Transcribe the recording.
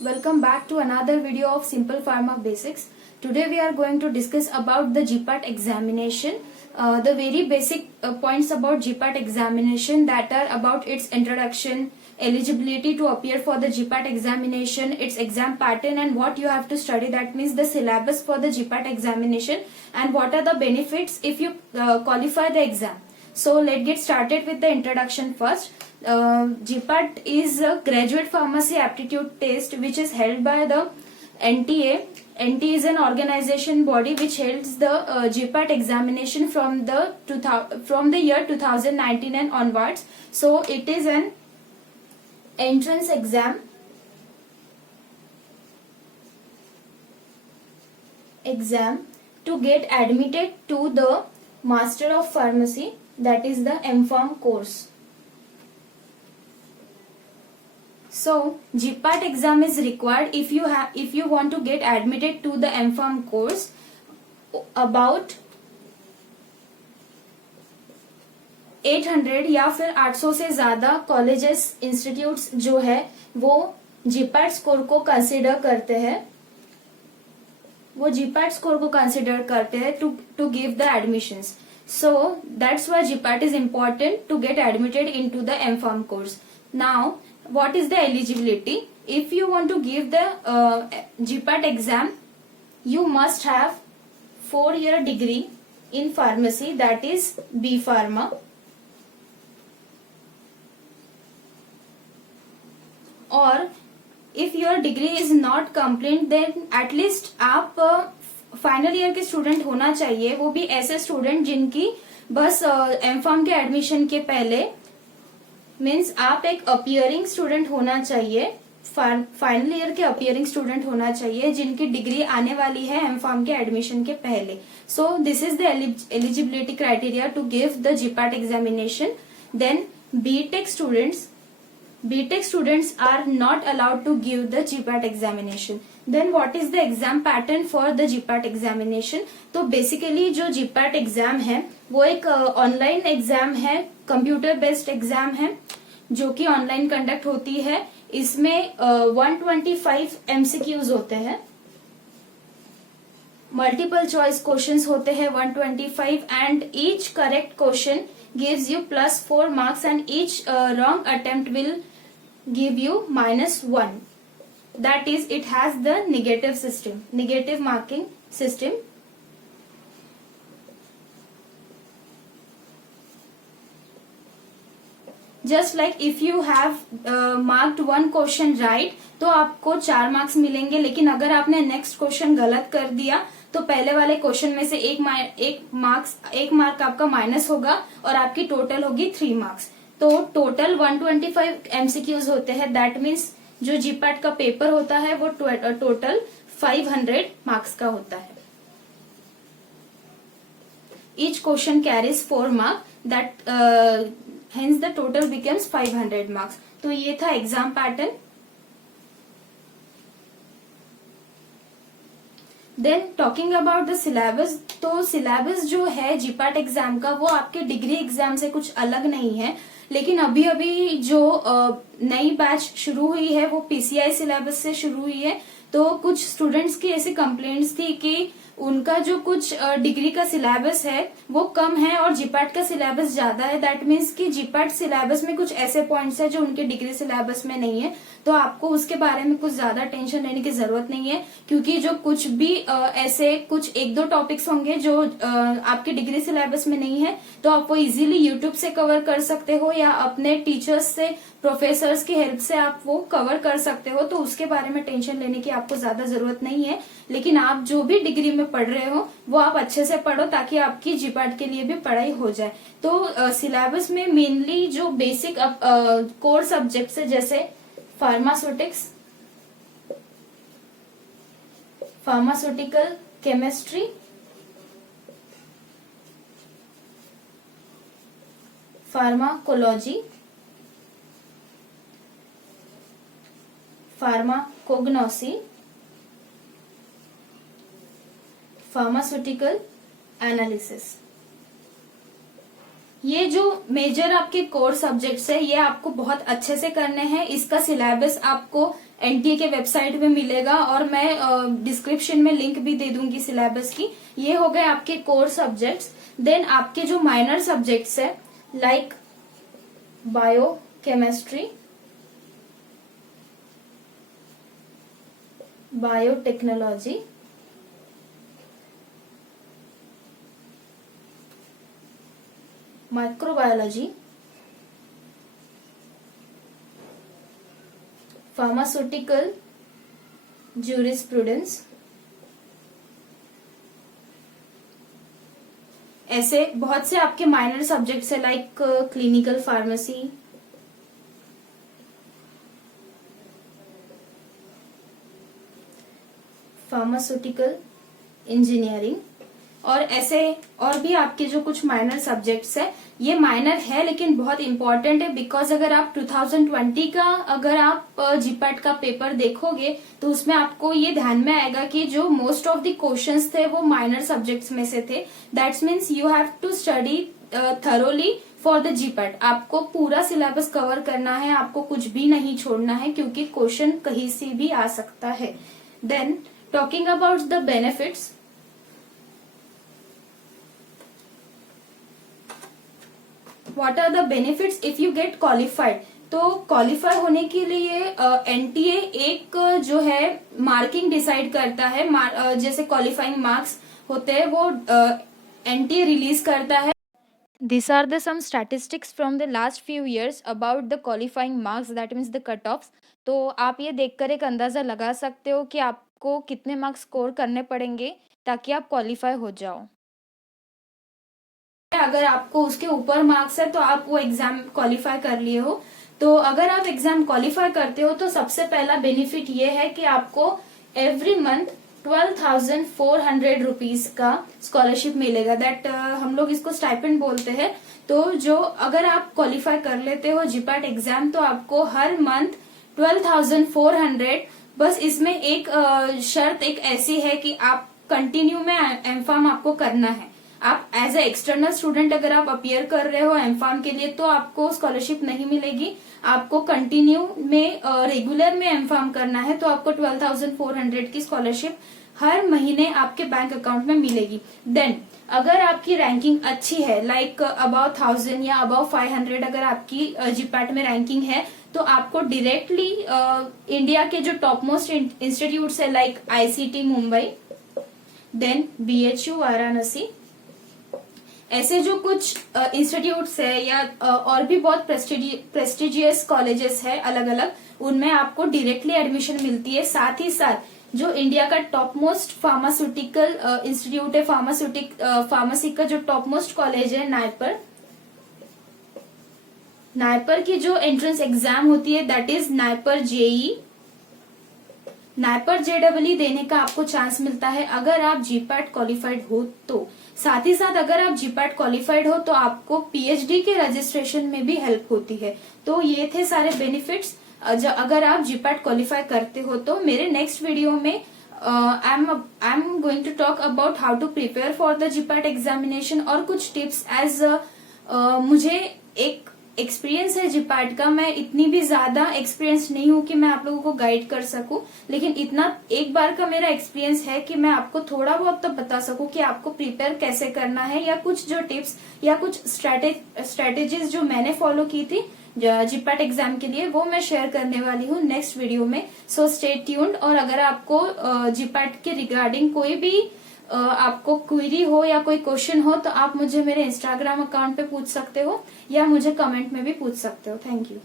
Welcome back to another video of Simple Pharma Basics. Today we are going to discuss about the GPAT examination. The very basic points about GPAT examination, that are about its introduction, eligibility to appear for the GPAT examination, its exam pattern and what you have to study, that means the syllabus for the GPAT examination, and what are the benefits if you qualify the exam. So let's get started with the introduction first. GPAT is a graduate pharmacy aptitude test which is held by the NTA. NTA is an organization body which holds the GPAT examination from the year 2019 and onwards. So it is an entrance exam to get admitted to the Master of Pharmacy, that is the MPharm course. So GPAT exam is required if you want to get admitted to the MPharm course. About 800 या फिर 800 से ज़्यादा colleges institutes जो है वो GPAT score को consider करते हैं to give the admissions. So that's why GPAT is important to get admitted into the MPharm course. Now, what is the eligibility? If you want to give the GPAT exam, you must have 4-year degree in pharmacy, that is B Pharma, or if your degree is not complete, then at least आप final year के student होना चाहिए, वो भी ऐसे student जिनकी बस MPharm के एडमिशन के पहले, मीन्स आप एक अपियरिंग स्टूडेंट होना चाहिए, फाइनल ईयर के अपियरिंग स्टूडेंट होना चाहिए जिनकी डिग्री आने वाली है MPharm के एडमिशन के पहले. So this is the eligibility criteria to give the GPAT examination. Then BTech students are not allowed to give the GPAT examination. Then what is the exam pattern for the GPAT examination? तो basically जो GPAT exam है वो एक online exam है, computer based exam है जो कि online conduct होती है. इसमें 125 MCQs होते हैं, मल्टीपल चॉइस क्वेश्चंस होते हैं 125, and each correct question gives you +4 marks and each wrong attempt will give you -1. That is, it has the negative marking system. Just like if you have marked one question right, तो आपको 4 marks मिलेंगे, लेकिन अगर आपने next question गलत कर दिया तो पहले वाले क्वेश्चन में से एक मार्क आपका माइनस होगा और आपकी टोटल होगी 3 मार्क्स. तो टोटल 125 MCQs होते हैं. दैट मीन्स जो GPAT का पेपर होता है वो टोटल 500 मार्क्स का होता है. Each question carries 4 mark, that hence the total becomes 500 marks. तो ये था exam pattern. Then talking about the syllabus, तो सिलेबस जो है GPAT एग्जाम का वो आपके डिग्री एग्जाम से कुछ अलग नहीं है, लेकिन अभी जो नई बैच शुरू हुई है वो PCI सिलेबस से शुरू हुई है. तो कुछ स्टूडेंट्स की ऐसी कंप्लेंट्स थी कि उनका जो कुछ डिग्री का सिलेबस है वो कम है और GPAT का सिलेबस ज्यादा है. दैट मीन्स कि GPAT सिलेबस में कुछ ऐसे पॉइंट्स है जो उनके डिग्री सिलेबस में नहीं है. तो आपको उसके बारे में कुछ ज्यादा टेंशन लेने की जरूरत नहीं है, क्योंकि जो कुछ भी ऐसे कुछ 1-2 टॉपिक्स होंगे जो आपके डिग्री सिलेबस में नहीं है, तो आप वो इजीली यूट्यूब से कवर कर सकते हो या अपने टीचर्स से, प्रोफेसर्स की हेल्प से आप वो कवर कर सकते हो. तो उसके बारे में टेंशन लेने की आपको ज्यादा जरूरत नहीं है. लेकिन आप जो भी डिग्री में पढ़ रहे हो वो आप अच्छे से पढ़ो ताकि आपकी GPAT के लिए भी पढ़ाई हो जाए. तो सिलेबस में मेनली जो बेसिक कोर सब्जेक्ट्स है, जैसे pharmaceutical chemistry, pharmacology, pharmacognosy, pharmaceutical analysis. ये जो मेजर आपके कोर सब्जेक्ट्स है ये आपको बहुत अच्छे से करने हैं। इसका सिलेबस आपको एनटीए के वेबसाइट में मिलेगा और मैं डिस्क्रिप्शन में लिंक भी दे दूंगी सिलेबस की। ये हो गए आपके कोर सब्जेक्ट्स। देन आपके जो माइनर सब्जेक्ट्स है like bio chemistry, biotechnology, microbiology, pharmaceutical, jurisprudence, ऐसे बहुत से आपके माइनर सब्जेक्ट्स है like clinical pharmacy, pharmaceutical engineering, और ऐसे और भी आपके जो कुछ माइनर सब्जेक्ट्स है। ये माइनर है लेकिन बहुत इंपॉर्टेंट है, बिकॉज अगर आप 2020 का अगर आप जीपैट का पेपर देखोगे तो उसमें आपको ये ध्यान में आएगा कि जो मोस्ट ऑफ द क्वेश्चंस थे वो माइनर सब्जेक्ट्स में से थे। That's means you have to study thoroughly for the GPAT. आपको पूरा सिलेबस कवर करना है, आपको कुछ भी नहीं छोड़ना है, क्योंकि क्वेश्चन कहीं से भी आ सकता है। Then talking about the benefits, what are the benefits if you get qualified. तो क्वालिफाई होने के लिए एनटीए एक जो है मार्किंग डिसाइड करता है, जैसे क्वालिफाइंग मार्क्स होते हैं वो एनटीए रिलीज करता है। These are the some statistics from the last few years about the qualifying marks, that means the cut-offs। तो आप ये देखकर एक अंदाजा लगा सकते हो कि आपको कितने मार्क्स स्कोर करने पड़ेंगे ताकि आप क्वालिफाई हो जाओ। अगर आपको उसके ऊपर मार्क्स है तो आप वो एग्जाम क्वालिफाई कर लिए हो। तो अगर आप एग्जाम क्वालिफाई करते हो तो सबसे पहला बेनिफिट ये है कि आपको एवरी मंथ 12,400 रुपीज का स्कॉलरशिप मिलेगा। दैट हम लोग इसको स्टाइपेंड बोलते हैं। तो जो अगर आप क्वालिफाई कर लेते हो जीपैट एग्जाम तो आपको हर मंथ 12,400। बस इसमें एक शर्त एक ऐसी है कि आप कंटिन्यू में एमफार्म आपको करना है। आप एज ए एक्सटर्नल स्टूडेंट अगर आप अपियर कर रहे हो एमफार्म के लिए तो आपको स्कॉलरशिप नहीं मिलेगी। आपको कंटिन्यू में रेगुलर में एमफार्म करना है तो आपको 12,400 की स्कॉलरशिप हर महीने आपके बैंक अकाउंट में मिलेगी। देन अगर आपकी रैंकिंग अच्छी है लाइक अबाउ 1000 या अबाउ 500 अगर आपकी जीपैट में रैंकिंग है तो आपको डायरेक्टली इंडिया के जो टॉप मोस्ट इंस्टीट्यूट्स है like ICT Mumbai, then BHU Varanasi, ऐसे जो कुछ इंस्टीट्यूट्स है या और भी बहुत प्रेस्टिजियस कॉलेजेस है अलग अलग, उनमें आपको डायरेक्टली एडमिशन मिलती है। साथ ही साथ जो इंडिया का टॉप मोस्ट फार्मास्यूटिकल इंस्टीट्यूट है, फार्मेसी का जो टॉप मोस्ट कॉलेज है नायपर की जो एंट्रेंस एग्जाम होती है दैट इज नायपर जेई, नायपर जेडब्ल्यू देने का आपको चांस मिलता है अगर आप जीपैट क्वालिफाइड हो तो। साथ ही साथ अगर आप जीपैट क्वालिफाइड हो तो आपको पीएचडी के रजिस्ट्रेशन में भी हेल्प होती है। तो ये थे सारे बेनिफिट्स अगर आप जीपैट क्वालिफाई करते हो तो। मेरे नेक्स्ट वीडियो में I am going to talk about how to prepare for the GPAT examination और कुछ टिप्स एज मुझे एक एक्सपीरियंस है जीपैट का। मैं इतनी भी ज्यादा एक्सपीरियंस नहीं हूं कि मैं आप लोगों को गाइड कर सकूं, लेकिन इतना एक बार का मेरा एक्सपीरियंस है कि मैं आपको थोड़ा बहुत तो बता सकूं कि आपको प्रिपेयर कैसे करना है, या कुछ जो टिप्स या कुछ स्ट्रेटेजीज जो मैंने फॉलो की थी जीपैट एग्जाम के लिए वो मैं शेयर करने वाली हूँ नेक्स्ट वीडियो में। So stay tuned. और अगर आपको जीपैट के रिगार्डिंग कोई भी आपको क्वेरी हो या कोई क्वेश्चन हो तो आप मुझे मेरे इंस्टाग्राम अकाउंट पे पूछ सकते हो या मुझे कमेंट में भी पूछ सकते हो। Thank you.